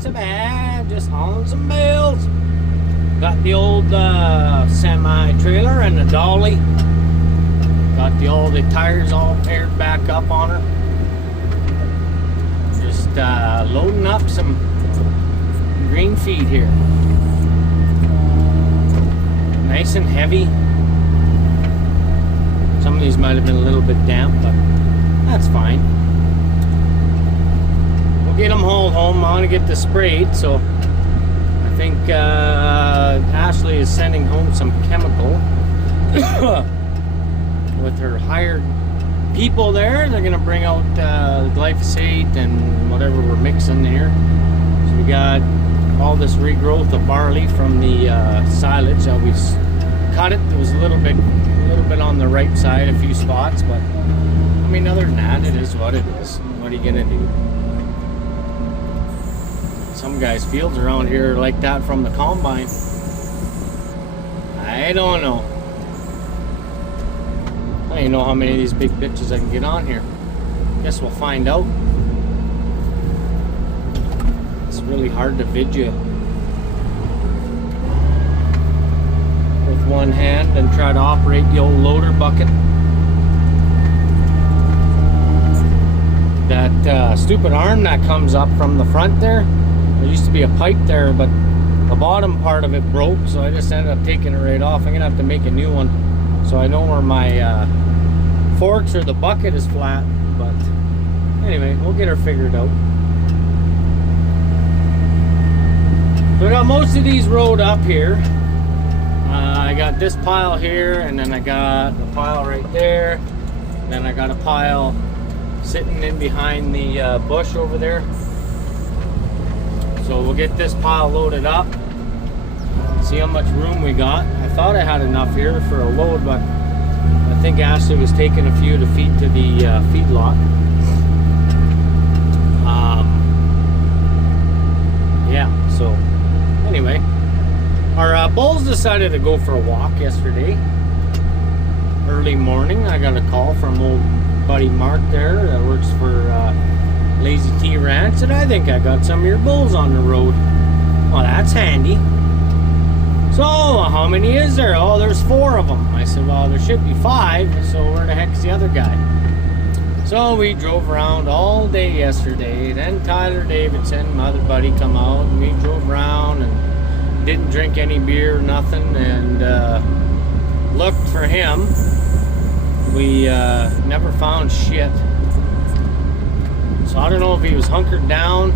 Not so bad, just hauling some bales. Got the old semi-trailer and the dolly. Got all the tires all paired back up on her. Just loading up some green feed here. Nice and heavy. Some of these might have been a little bit damp, but that's fine. We'll get them hauled home. I want to get this sprayed, so I think Ashley is sending home some chemical with her hired people there. They're going to bring out glyphosate and whatever we're mixing there. So we got all this regrowth of barley from the silage that we cut it. It was a little bit on the right side, a few spots, but I mean, other than that, it is what it is. What are you gonna do? Some guys' fields around here are like that from the combine. I don't know. I don't even know how many of these big bitches I can get on here. Guess we'll find out. It's really hard to vid you with one hand and try to operate the old loader bucket. That stupid arm that comes up from the front there, there used to be a pipe there, but the bottom part of it broke, so I just ended up taking it right off. I'm gonna have to make a new one so I know where my forks or the bucket is flat, but anyway, we'll get her figured out. So I got most of these rode up here. I got this pile here, and then I got a pile right there. And then I got a pile sitting in behind the bush over there. So we'll get this pile loaded up. See how much room we got. I thought I had enough here for a load, but I think Ashley was taking a few to feed to the feedlot. Yeah, so anyway, our bulls decided to go for a walk yesterday. Early morning, I got a call from old buddy Mark there that works for Lazy T Ranch, and I think I got some of your bulls on the road. Well, that's handy. So, how many is there? Oh, there's 4 of them. I said, well, there should be 5, so where the heck's the other guy? So we drove around all day yesterday. Then Tyler Davidson, my other buddy, come out, and we drove around and didn't drink any beer, nothing, and looked for him. We never found shit. So I don't know if he was hunkered down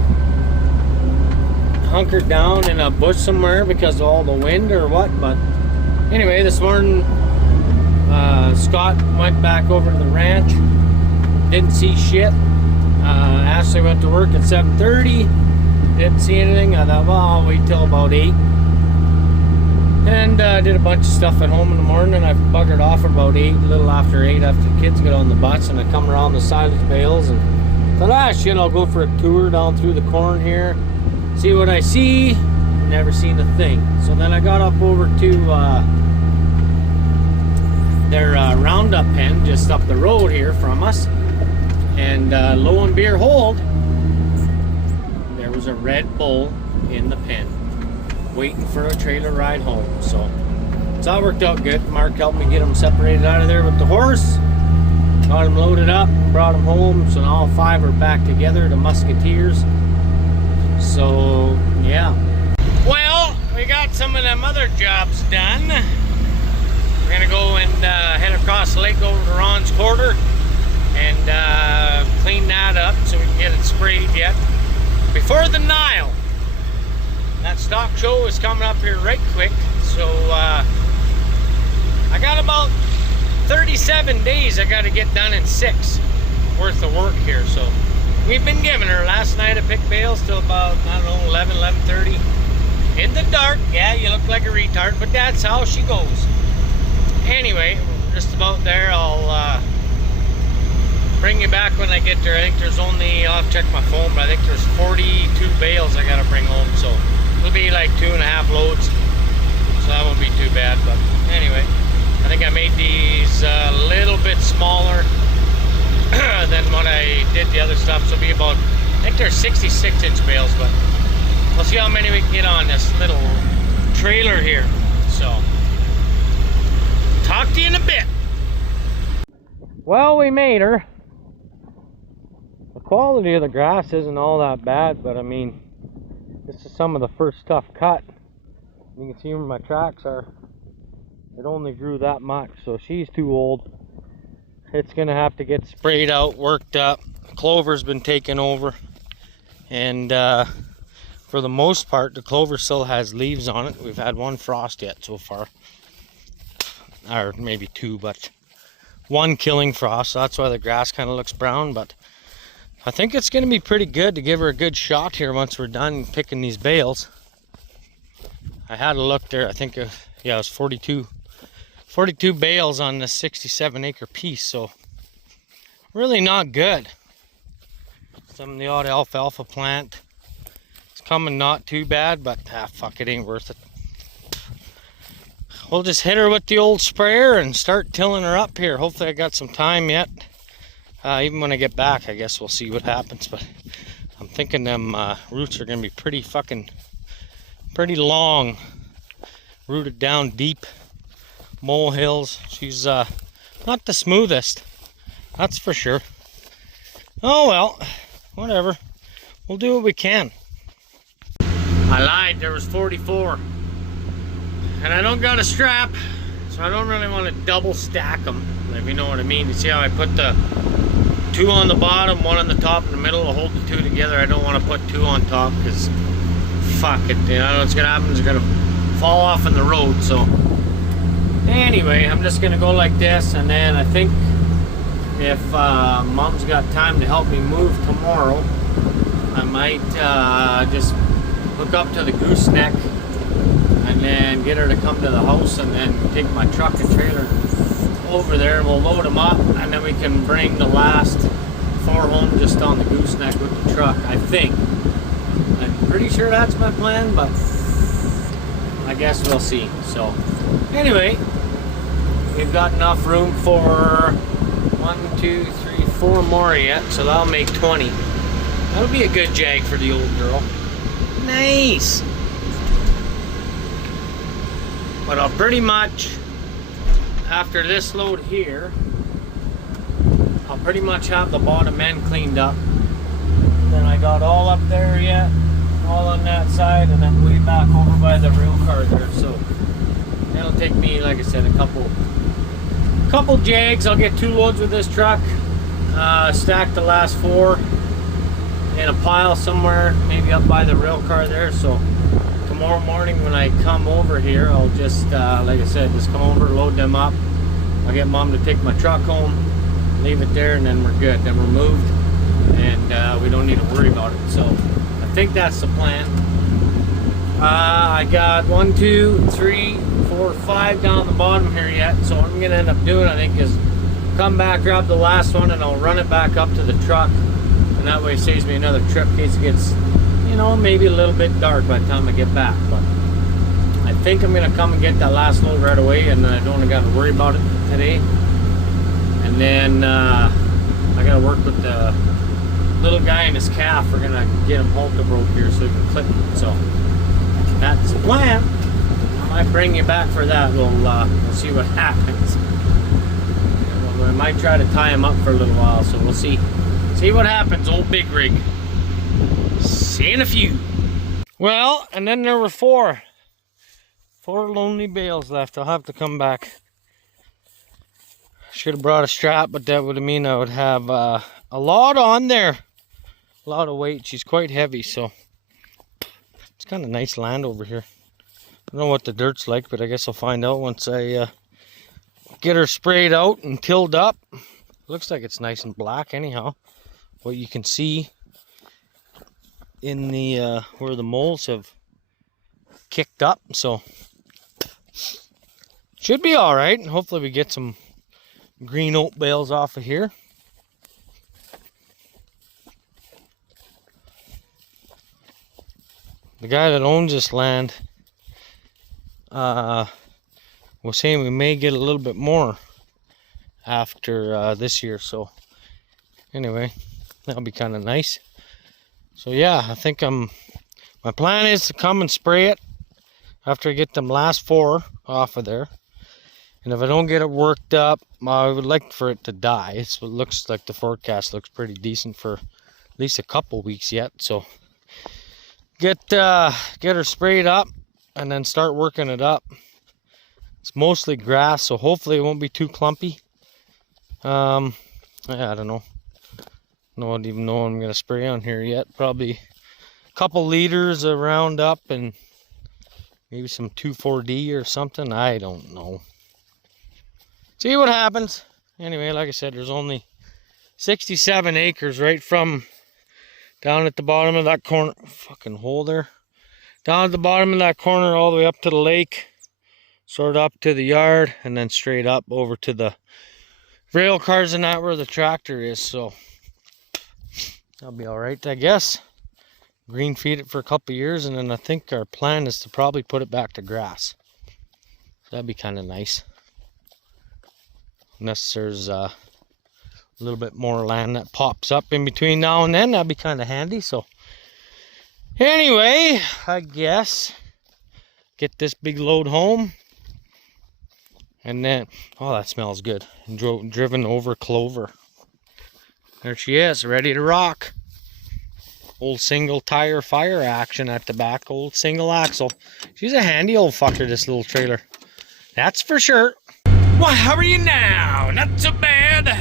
in a bush somewhere because of all the wind or what, but anyway, this morning Scott went back over to the ranch, didn't see shit. Ashley went to work at 7:30, didn't see anything. I thought, well, I'll wait till about 8, and did a bunch of stuff at home in the morning. I buggered off about 8, a little after 8, after the kids got on the bus, and I come around the silage bales and thought, shit, I'll go for a tour down through the corn here, see what I see. Never seen a thing. So then I got up over to their roundup pen just up the road here from us, and lo and behold, there was a red bull in the pen waiting for a trailer ride home. So that worked out good. Mark helped me get him separated out of there with the horse, got him loaded up, brought him home. So now all 5 are back together, the Musketeers. So yeah, well, we got some of them other jobs done. We're gonna go and head across the lake over to Ron's Quarter and clean that up so we can get it sprayed yet before the Nile. That stock show is coming up here right quick, so I got about 37 days I got to get done in 6 worth of work here. So we've been giving her. Last night I picked bales till about, I don't know, 11:30 in the dark. Yeah, you look like a retard, but that's how she goes. Anyway, we're just about there. I'll bring you back when I get there. I think there's only, I'll have to check my phone, but I think there's 42 bales I got to bring home, so it'll be like 2.5 loads, so that won't be too bad. But anyway, I think I made these a little bit smaller than what I did the other stuff. So it'll be about, I think they're 66-inch bales, but We'll see how many we can get on this little trailer here. So, talk to you in a bit. Well, we made her. The quality of the grass isn't all that bad, but I mean, this is some of the first stuff cut. You can see where my tracks are. It only grew that much, so she's too old. It's gonna have to get sprayed out, worked up. Clover's been taken over, and for the most part, the clover still has leaves on it. We've had one frost yet so far, or maybe two, but one killing frost. So that's why the grass kind of looks brown. But I think it's gonna be pretty good to give her a good shot here once we're done picking these bales. I had a look there. I think yeah, it was 42 bales on this 67-acre piece, so really not good. Some of the odd alfalfa plant. It's coming not too bad, but fuck, it ain't worth it. We'll just hit her with the old sprayer and start tilling her up here. Hopefully I got some time yet. Even when I get back, I guess we'll see what happens, but I'm thinking them roots are gonna be pretty long, rooted down deep. Molehills. She's not the smoothest, that's for sure. Oh well, whatever. We'll do what we can. I lied, there was 44. And I don't got a strap, so I don't really want to double stack them, if you know what I mean. You see how I put the 2 on the bottom, 1 on the top, in the middle to hold the 2 together. I don't want to put 2 on top, because fuck it, you know what's gonna happen is it's gonna fall off in the road. So anyway, I'm just gonna go like this, and then I think if Mom's got time to help me move tomorrow, I might just hook up to the gooseneck and then get her to come to the house, and then take my truck and trailer over there, and we'll load them up, and then we can bring the last 4 home just on the gooseneck with the truck. I think. I'm pretty sure that's my plan, but I guess we'll see. So anyway, we've got enough room for 1, 2, 3, 4 more yet, so that'll make 20. That'll be a good jag for the old girl. Nice. But I'll pretty much, after this load here, I'll pretty much have the bottom end cleaned up. Then I got all up there yet, all on that side, and then way back over by the rail car there. So it'll take me, like I said, a couple jags. I'll get 2 loads with this truck, stack the last 4 in a pile somewhere, maybe up by the rail car there. So tomorrow morning when I come over here, I'll just, like I said, just come over, load them up. I'll get Mom to take my truck home, leave it there, and then we're good. Then we're moved, and we don't need to worry about it. So I think that's the plan. I got 1, 2, 3, 4, 5 down the bottom here yet. So what I'm gonna end up doing, I think, is come back, grab the last one, and I'll run it back up to the truck, and that way it saves me another trip in case it gets, you know, maybe a little bit dark by the time I get back. But I think I'm gonna come and get that last load right away, and then I don't got to worry about it today. And then I gotta work with the little guy and his calf. We're gonna get him halter rope here so we can clip him. So that's the plan. I might bring you back for that. We'll see what happens. I might try to tie him up for a little while, so we'll see what happens. Old big rig. See you in a few. Well, and then there were 4 lonely bales left. I'll have to come back. Should have brought a strap, but that would mean I would have a lot on there. A lot of weight. She's quite heavy, so it's kind of nice land over here. I don't know what the dirt's like, but I guess I'll find out once I get her sprayed out and tilled up. Looks like it's nice and black anyhow. What you can see in the where the moles have kicked up, so should be all right. Hopefully we get some green oat bales off of here. The guy that owns this land was saying we may get a little bit more after this year, so anyway, that'll be kind of nice. So yeah, I think I'm My plan is to come and spray it after I get them last 4 off of there. And if I don't get it worked up, I would like for it to die. It looks like the forecast looks pretty decent for at least a couple weeks yet. So get her sprayed up and then start working it up. It's mostly grass, so hopefully it won't be too clumpy. Yeah, I don't know. I don't even know what I'm gonna spray on here yet. Probably a couple liters of Roundup and maybe some 2,4-D or something. I don't know. See what happens. Anyway, like I said, there's only 67 acres right from down at the bottom of that corner. Fucking hole there. Down at the bottom of that corner all the way up to the lake. Sort of up to the yard and then straight up over to the rail cars and that where the tractor is. So that'll be alright, I guess. Green feed it for a couple years, and then I think our plan is to probably put it back to grass. That'd be kind of nice. Unless there's a little bit more land that pops up in between now and then, that'd be kind of handy. So anyway, I guess get this big load home, and then, oh, that smells good. Driven over Clover. There she is, ready to rock. Old single tire fire action at the back, old single axle. She's a handy old fucker, this little trailer. That's for sure. Well, how are you now? Not so bad.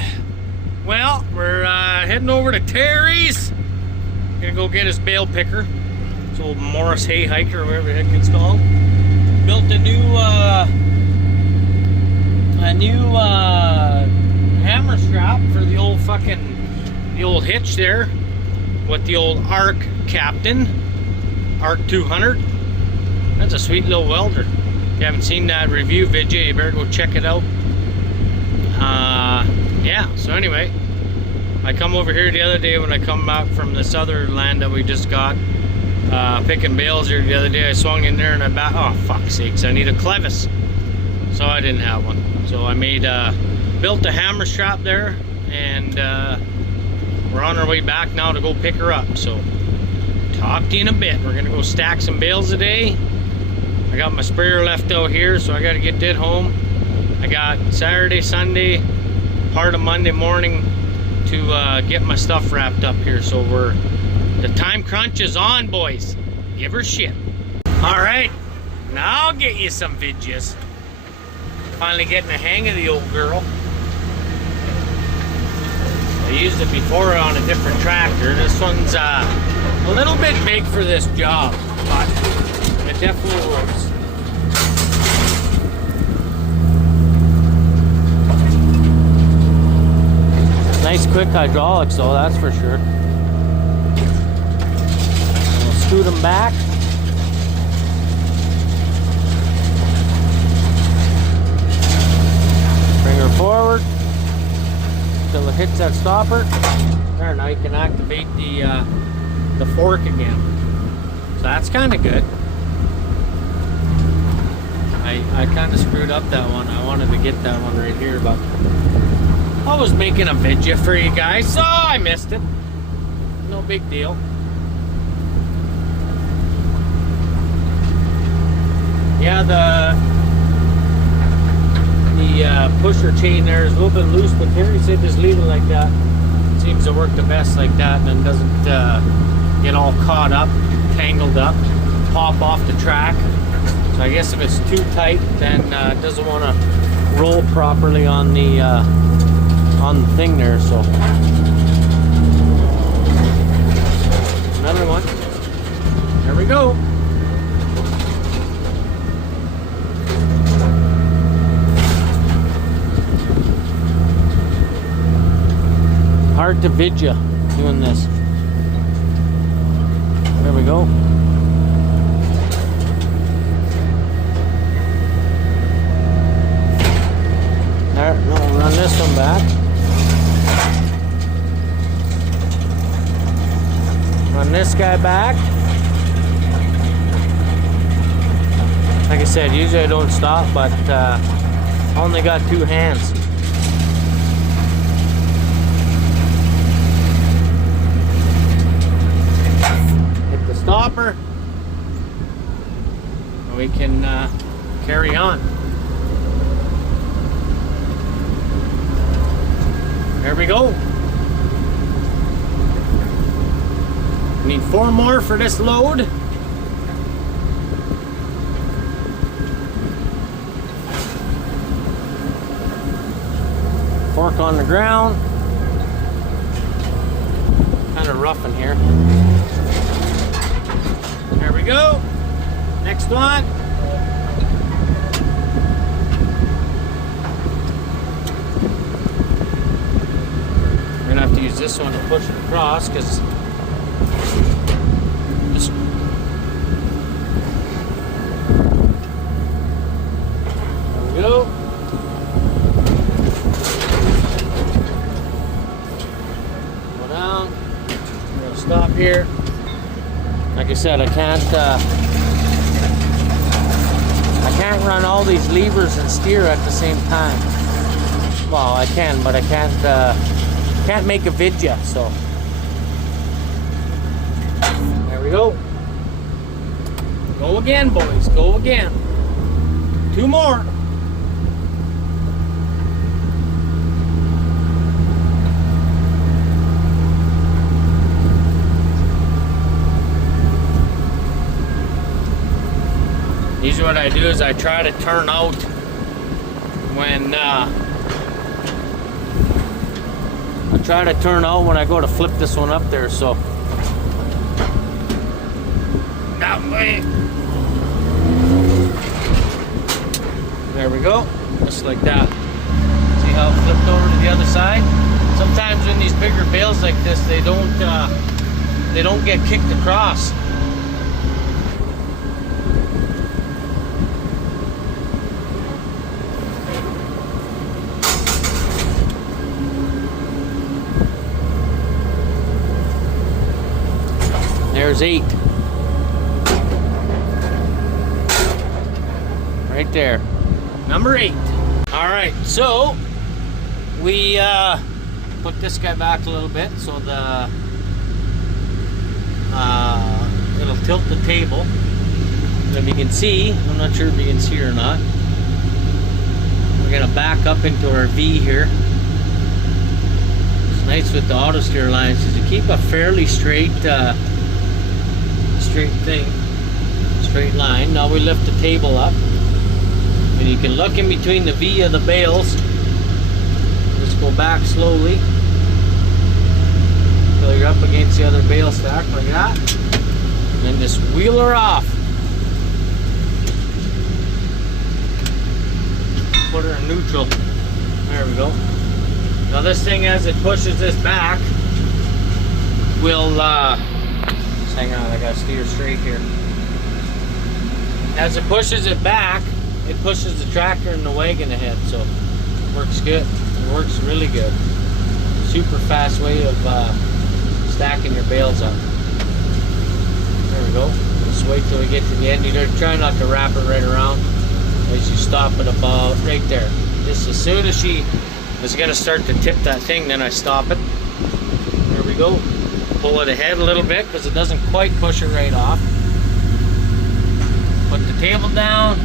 Well, we're heading over to Terry's. Gonna go get his bale picker. It's old Morris hay hiker, or whatever the heck it's called. Built a new hammer strap for the old hitch there with the old Arc Captain, Arc 200. That's a sweet little welder. If you haven't seen that review video, you better go check it out. Yeah, so anyway, I come over here the other day when I come back from this other land that we just got, picking bales here the other day. I swung in there and oh fuck's sakes, I need a clevis. So I didn't have one. So I built a hammer strap there, and we're on our way back now to go pick her up. So talk to you in a bit. We're gonna go stack some bales today. I got my sprayer left out here, so I gotta get that home. I got Saturday, Sunday, part of Monday morning to get my stuff wrapped up here. So the time crunch is on, boys. Give her shit. All right, now I'll get you some videos. Finally getting the hang of the old girl. I used it before on a different tractor. This one's a little bit big for this job, but it definitely works. Nice quick hydraulics though, that's for sure. We'll scoot them back. Bring her forward till it hits that stopper. There, now you can activate the fork again. So that's kind of good. I kind of screwed up that one. I wanted to get that one right here, but I was making a video for you guys, so I missed it. No big deal. Yeah, the pusher chain there is a little bit loose, but Terry said just leave it like that. It seems to work the best like that, and then doesn't get all caught up, tangled up, pop off the track. So I guess if it's too tight, then it doesn't want to roll properly on the thing there. So another one. There we go. Hard to vid ya doing this. There we go. There, no, we'll run this one back. Run this guy back. Like I said, usually I don't stop, but I only got 2 hands. Hit the stopper, carry on. There we go. Need 4 more for this load. Fork on the ground. Kind of rough in here. There we go. Next one. We're gonna have to use this one to push it across because this. There we go. Go down. We're gonna stop here. Like I said, I can't run all these levers and steer at the same time. Well, I can, but I can't make a vid yet, so. There we go. Go again, boys, go again. 2 more. Usually what I do is I try to turn out when I go to flip this one up there, so that way. There we go, just like that. See how it flipped over to the other side? Sometimes in these bigger bales like this, they don't get kicked across. There's 8. Right there. Number 8. Alright, so we put this guy back a little bit so the it'll tilt the table. If you can see, I'm not sure if you can see or not. We're gonna back up into our V here. It's nice with the auto steer lines is to keep a fairly straight straight line. Now we lift the table up and you can look in between the V of the bales. Just go back slowly until you're up against the other bale stack like that, and then just wheel her off. Put her in neutral. There we go. Now this thing, as it pushes this back, will hang on, I gotta steer straight here. As it pushes it back, it pushes the tractor and the wagon ahead, so it works good. It works really good. Super fast way of stacking your bales up. There we go. Just wait till we get to the end. You try not to wrap it right around. As you stop it about right there. Just as soon as she is gonna start to tip that thing, then I stop it. There we go. Pull it ahead a little bit because it doesn't quite push it right off. Put the table down.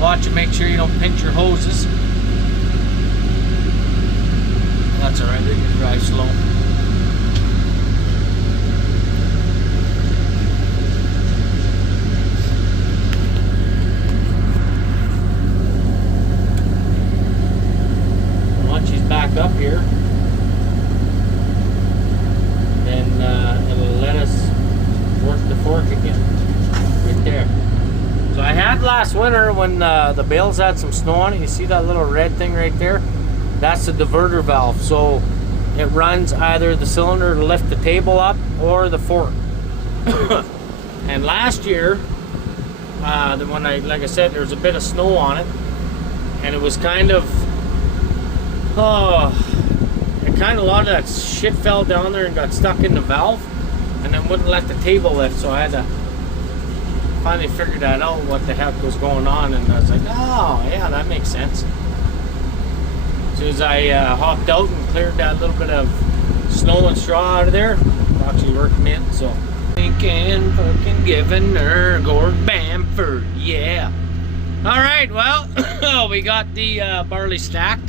Watch it, make sure you don't pinch your hoses. That's alright, we can drive slow. Once she's back up here, then it'll let us work the fork again. Right there. So I had last winter when the bales had some snow on it. You see that little red thing right there? That's the diverter valve. So it runs either the cylinder to lift the table up or the fork. And last year, when like I said, there was a bit of snow on it, and it was kind of, a lot of that shit fell down there and got stuck in the valve, and then wouldn't let the table lift. So I had to finally figure that out, what the heck was going on, and I was like, oh yeah, that makes sense. As soon as I hopped out and cleared that little bit of snow and straw out of there, it actually worked me in. So thinking, fucking giving her Gord Bamford, yeah. All right, well, we got the barley stacked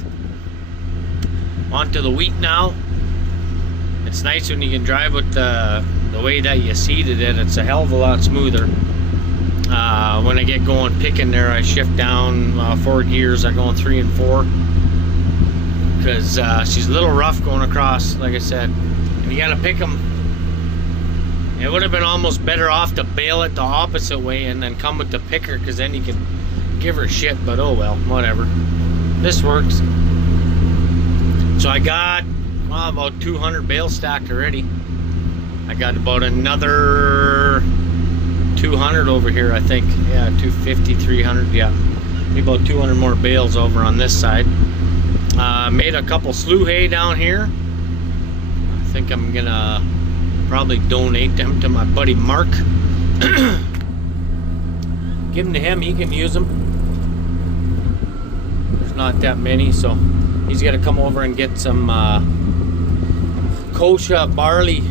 onto the wheat now. It's nice when you can drive with the way that you seeded it. It's a hell of a lot smoother. When I get going picking there, I shift down 4 gears. I go in 3 and 4 because she's a little rough going across, like I said. And you got to pick them. It would have been almost better off to bale it the opposite way and then come with the picker, because then you can give her shit, but oh well, whatever. This works. So I got about 200 bales stacked already. I got about another 200 over here, I think. Yeah, 250, 300, yeah. Maybe about 200 more bales over on this side. Made a couple slew hay down here. I think I'm gonna probably donate them to my buddy Mark. Give them to him, he can use them. There's not that many, so he's got to come over and get some kosher barley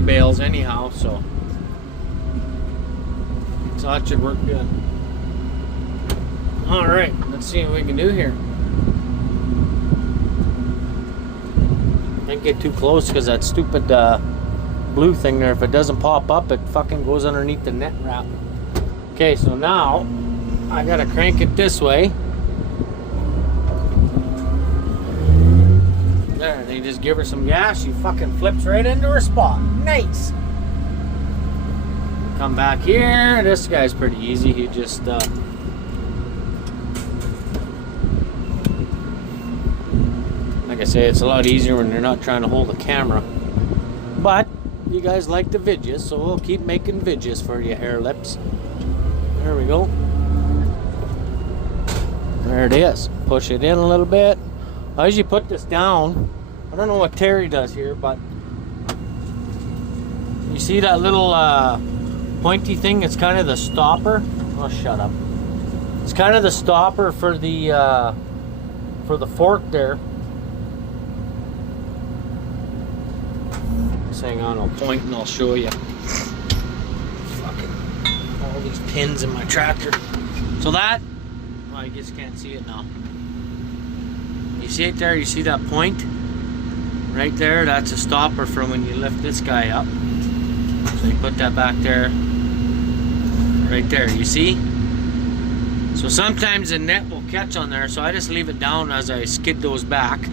bales anyhow, so that should work good. Alright, let's see what we can do here. Don't get too close because that stupid blue thing there, if it doesn't pop up, it fucking goes underneath the net wrap. Okay, so now I gotta crank it this way. There, they just give her some gas, she fucking flips right into her spot. Nice! Come back here. This guy's pretty easy. He just like I say, it's a lot easier when you're not trying to hold a camera. But you guys like the vidges, so we'll keep making vidges for you, hair lips. There we go. There it is. Push it in a little bit. As you put this down, I don't know what Terry does here, but you see that little pointy thing? It's kind of the stopper. Oh, shut up. It's kind of the stopper for the fork there. Just hang on, I'll point and I'll show you. Fucking all these pins in my tractor. So that, well, I guess you can't see it now. You see it there? You see that point? Right there, that's a stopper for when you lift this guy up. So you put that back there. Right there, you see? So sometimes the net will catch on there, so I just leave it down as I skid those back.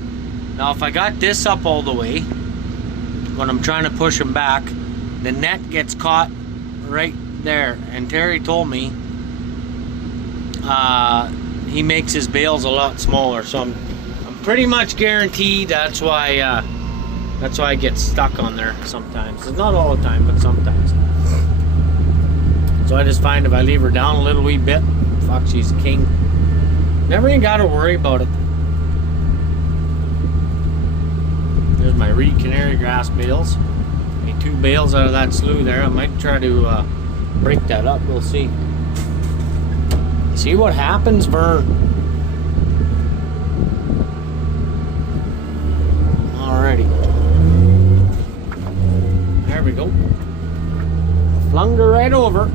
Now if I got this up all the way, when I'm trying to push them back, the net gets caught right there. And Terry told me he makes his bales a lot smaller, so I'm pretty much guaranteed that's why I get stuck on there sometimes. It's not all the time, but sometimes. So I just find if I leave her down a little wee bit, fuck, she's king. Never even got to worry about it. There's my reed canary grass bales. Made 2 bales out of that slew there. I might try to break that up. We'll see. See what happens, Vern. Alrighty. There we go. Flung her right over.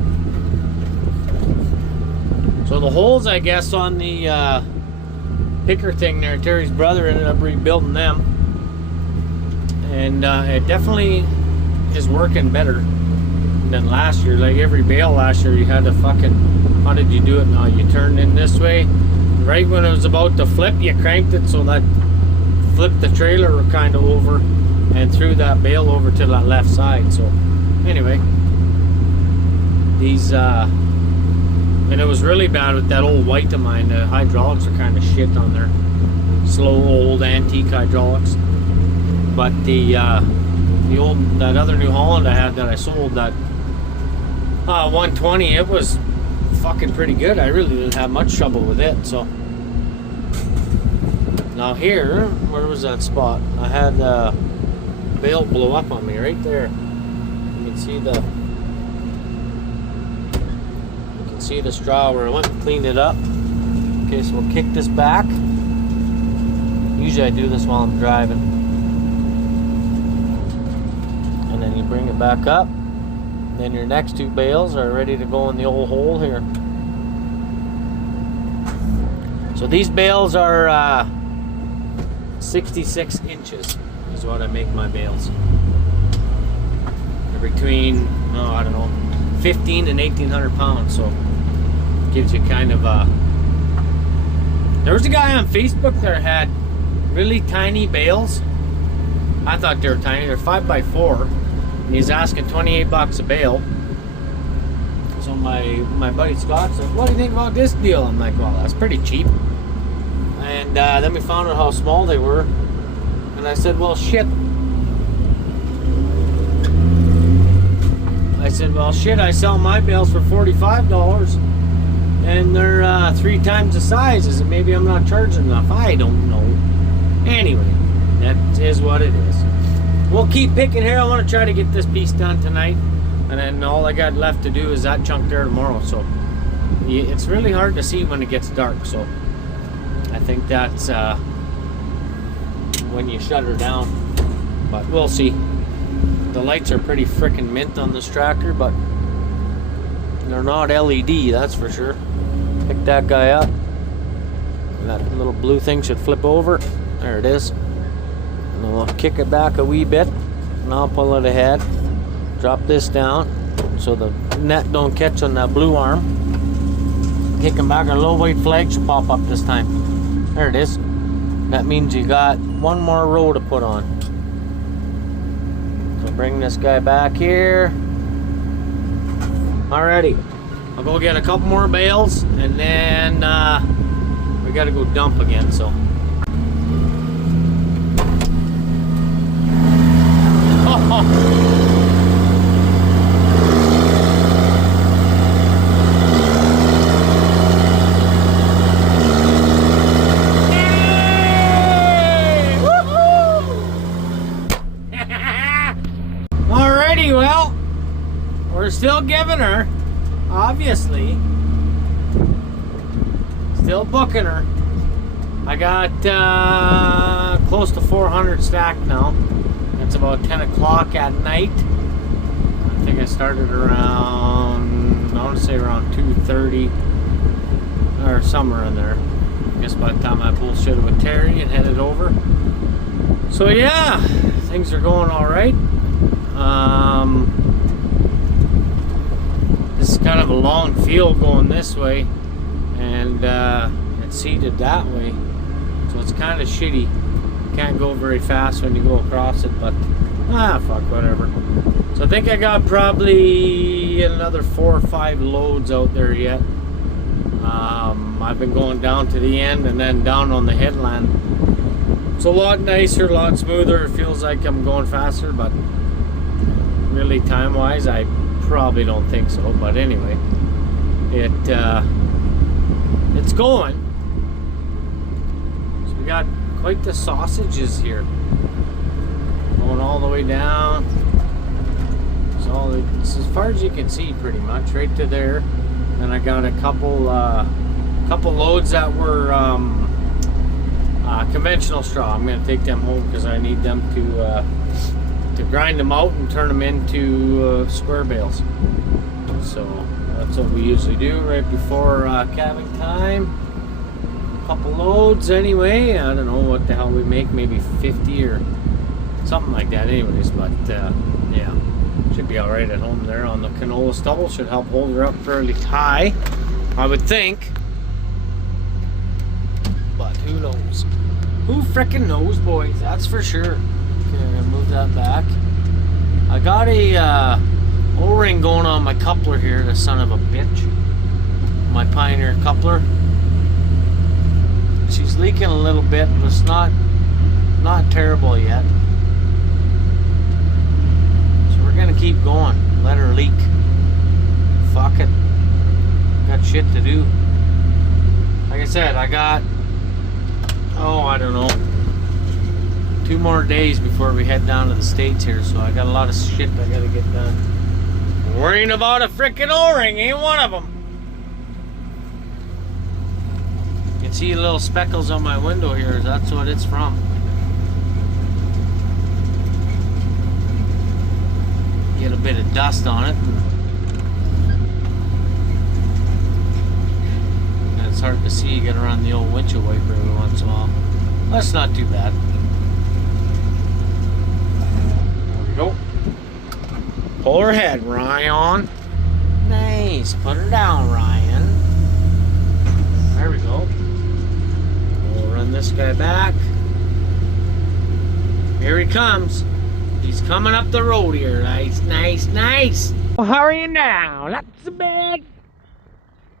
So the holes, I guess, on the picker thing there, Terry's brother ended up rebuilding them. And it definitely is working better than last year. Like every bale last year, you had to fucking, how did you do it now? You turned in this way. Right when it was about to flip, you cranked it so that flipped the trailer kind of over and threw that bale over to that left side. So anyway, these and it was really bad with that old white of mine. The hydraulics are kind of shit on there. Slow old antique hydraulics. But the old, that other New Holland I had that I sold, that 120, it was fucking pretty good. I really didn't have much trouble with it. So now here, where was that spot? I had bale blow up on me right there. You can see the straw where I went and cleaned it up. Okay, so we'll kick this back. Usually I do this while I'm driving. And then you bring it back up. Then your next 2 bales are ready to go in the old hole here. So these bales are 66 inches is what I make my bales. They're between, oh, I don't know, 15 and 1,800 pounds, so gives you kind of a... There was a guy on Facebook that had really tiny bales. I thought they were tiny. They're 5x4, and he's asking 28 bucks a bale. So my buddy Scott said, "What do you think about this deal?" I'm like, "Well, that's pretty cheap." And then we found out how small they were, and I said, "Well, shit." I sell my bales for $45, and they're 3 times the size. Is it maybe I'm not charging enough? I don't know. Anyway, that is what it is. We'll keep picking here. I want to try to get this piece done tonight, and then all I got left to do is that chunk there tomorrow. So it's really hard to see when it gets dark, so I think that's when you shut her down, but we'll see. The lights are pretty freaking mint on this tractor, but they're not LED, that's for sure. Pick that guy up. That little blue thing should flip over. There it is. And we'll kick it back a wee bit, and I'll pull it ahead. Drop this down so the net don't catch on that blue arm. Kick him back, a little white flag should pop up this time. There it is. That means you got one more row to put on. So bring this guy back here. Alrighty, I'll go get a couple more bales, and then we gotta go dump again, so. Alrighty, well, we're still giving her, obviously. Still booking her. I got close to 400 stacked now. It's about 10 o'clock at night. I think I started around, I want to say around 2:30 or somewhere in there. I guess by the time I bullshitted with Terry and headed over. So yeah, things are going all right. This is kind of a long field going this way, and it's seated that way, so it's kind of shitty. Can't go very fast when you go across it, but fuck, whatever. So I think I got probably another 4 or 5 loads out there yet. I've been going down to the end and then down on the headland. It's a lot nicer, a lot smoother. It feels like I'm going faster, but really time wise I probably don't think so. But anyway, it's going. So we got quite the sausages here, going all the way down. So it's as far as you can see, pretty much right to there. Then I got a couple loads that were conventional straw. I'm gonna take them home because I need them to grind them out and turn them into square bales. So that's what we usually do right before calving time. Couple loads anyway. I don't know what the hell we make, maybe 50 or something like that anyways, but yeah, should be all right at home there on the canola stubble. Should help hold her up fairly high, I would think, but who knows? Who frickin' knows, boys? That's for sure. Okay, I'm gonna move that back. I got a O-ring going on my coupler here, the son of a bitch. My Pioneer coupler. She's leaking a little bit, but it's not terrible yet. So we're gonna keep going. Let her leak. Fuck it. Got shit to do. Like I said, I got, I don't know, 2 more days before we head down to the States here, so I got a lot of shit I gotta get done. Worrying about a frickin' O-ring ain't one of them. You can see little speckles on my window here. That's what it's from. Get a bit of dust on it. And it's hard to see. You gotta run the old windshield wiper every once in a while. That's not too bad. There we go. Pull her head, Ryan. Nice. Put her down, Ryan. There we go. We'll run this guy back. Here he comes. He's coming up the road here. Nice, nice, nice. Well, how are you now? Not so bad.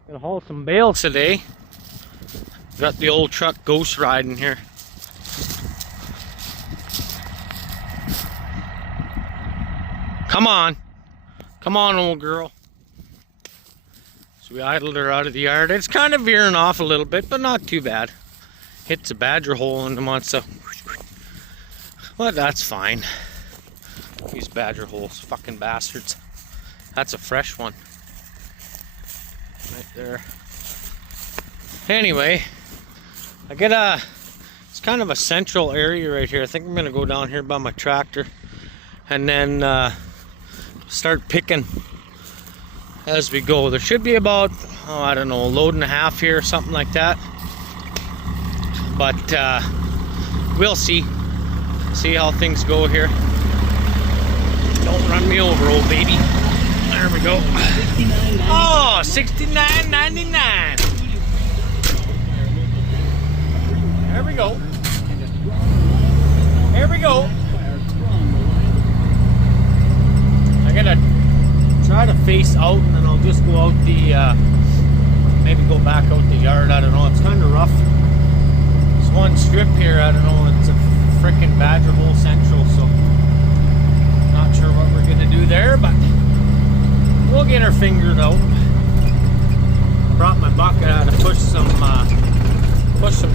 Gonna haul some bales today. Got the old truck ghost riding here. Come on. Come on, old girl. So we idled her out of the yard. It's kind of veering off a little bit, but not too bad. Hits a badger hole in the monster. Well, that's fine. These badger holes, fucking bastards. That's a fresh one. Right there. Anyway, I get it's kind of a central area right here. I think I'm gonna go down here by my tractor and then start picking as we go. There should be about, oh, I don't know, a load and a half here or something like that. But we'll see. See how things go here. Don't run me over, old baby. There we go. Oh, $69.99. There we go. Here we go. I gotta try to face out, and then I'll just go out the, maybe go back out the yard. I don't know. It's kind of rough. There's one strip here. I don't know. It's a frickin' badger hole central, so not sure what we're gonna do there, but we'll get her fingered out. Brought my bucket out to push some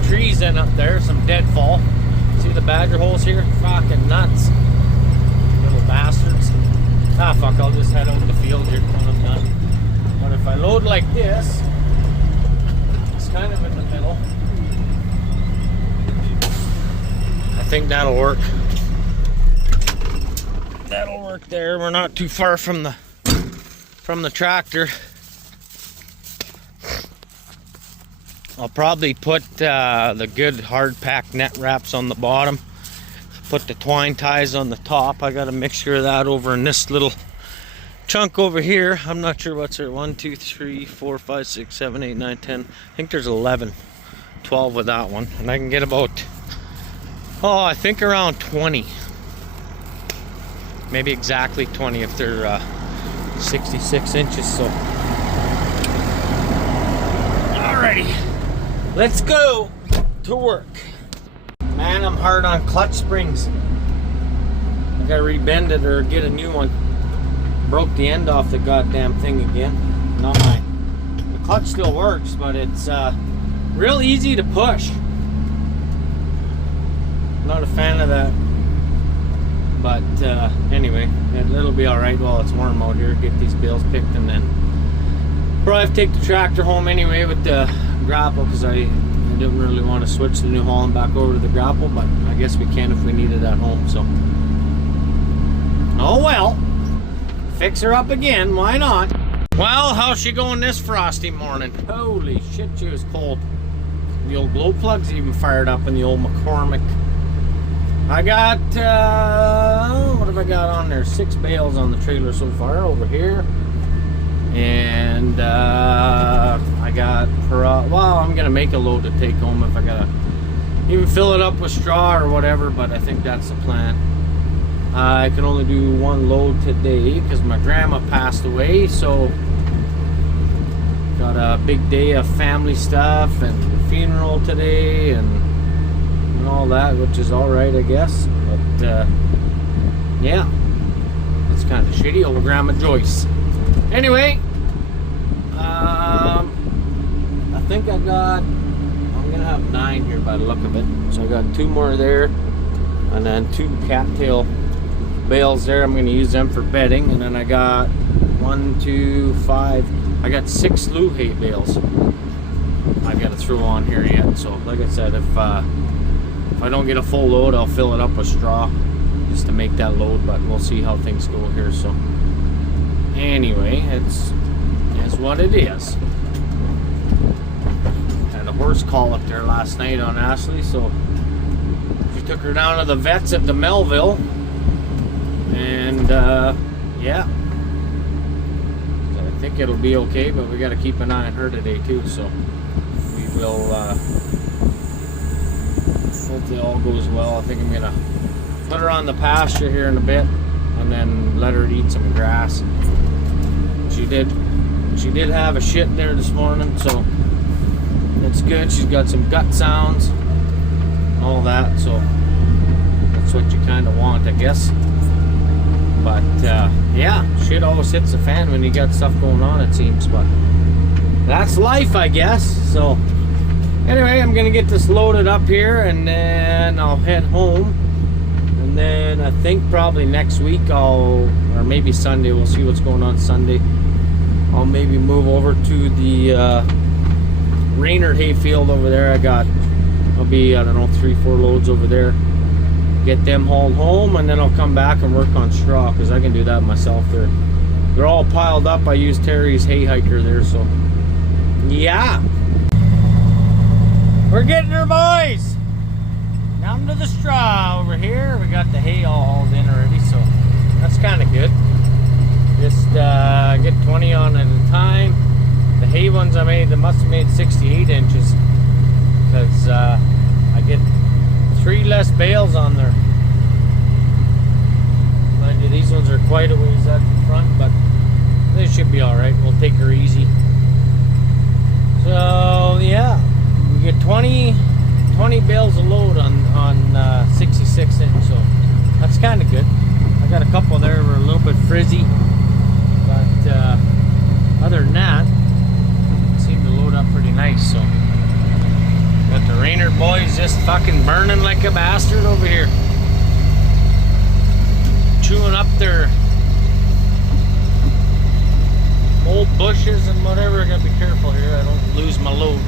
trees in up there, some deadfall. See the badger holes here? Fucking nuts. Little bastards. Ah, fuck, I'll just head out the field here when I'm done. But if I load like this, it's kind of in the middle. I think that'll work. That'll work there. We're not too far from the tractor. I'll probably put the good hard pack net wraps on the bottom. Put the twine ties on the top. I got a mixture of that over in this little chunk over here. I'm not sure what's there. 1, 2, 3, 4, 5, 6, 7, 8, 9, 10. I think there's 11, 12 with that one. And I can get about, oh, I think around 20. Maybe exactly 20 if they're 66 inches. So, alrighty, let's go to work. Man, I'm hard on clutch springs. I gotta rebend it or get a new one. Broke the end off the goddamn thing again. Not mine. The clutch still works, but it's real easy to push. Not a fan of that. But anyway, it'll be alright while it's warm out here. Get these bales picked and then probably have to take the tractor home anyway with the grapple, because I didn't really want to switch the New Holland back over to the grapple, but I guess we can if we need it at home. So, oh well, fix her up again, why not? Well, how's she going this frosty morning? Holy shit, she was cold. The old glow plug's even fired up in the old McCormick. I got what have I got on there? 6 bales on the trailer so far over here. And I got, well, I'm gonna make a load to take home if I gotta even fill it up with straw or whatever, but I think that's the plan. I can only do 1 load today because my grandma passed away, so got a big day of family stuff and funeral today and all that, which is alright, I guess. But yeah, it's kind of shitty. Old Grandma Joyce. Anyway, I think I'm gonna have 9 here by the look of it. So I got 2 more there, and then 2 cattail bales there. I'm gonna use them for bedding, and then I got 1, 2, 5. I got 6 low hay bales I gotta throw on here yet. So like I said, if I don't get a full load, I'll fill it up with straw just to make that load, but we'll see how things go here. So anyway, it's what it is. horse colic there last night on Ashley, so we took her down to the vets at the Melville, and yeah, so I think it'll be okay, but we got to keep an eye on her today too, so we will hopefully all goes well. I think I'm gonna put her on the pasture here in a bit and then let her eat some grass. She did have a shit there this morning, so it's good. She's got some gut sounds and all that, so that's what you kind of want, I guess. But yeah, shit always hits the fan when you got stuff going on, it seems, but that's life, I guess. So anyway, I'm gonna get this loaded up here and then I'll head home, and then I think probably next week or maybe Sunday, we'll see what's going on Sunday, I'll maybe move over to the Raynard hayfield over there. I'll be, I don't know, 3-4 loads over there, get them hauled home, and then I'll come back and work on straw, because I can do that myself. They're all piled up. I use Terry's hay hiker there, so yeah, we're getting her, boys. Down to the straw over here. We got the hay all hauled in already, so that's kind of good. Just get 20 on at a time. The hay ones I made, they must have made 68 inches, because I get 3 less bales on there. Mind you, these ones are quite a ways out in front, but they should be alright. We'll take her easy. So yeah, we get 20 bales a load on 66 inch, so that's kind of good. I got a couple there were a little bit frizzy, but other than that, it seemed to load up pretty nice. So got the Raynard boys just fucking burning like a bastard over here, chewing up their old bushes and whatever. I gotta be careful here, I don't lose my load.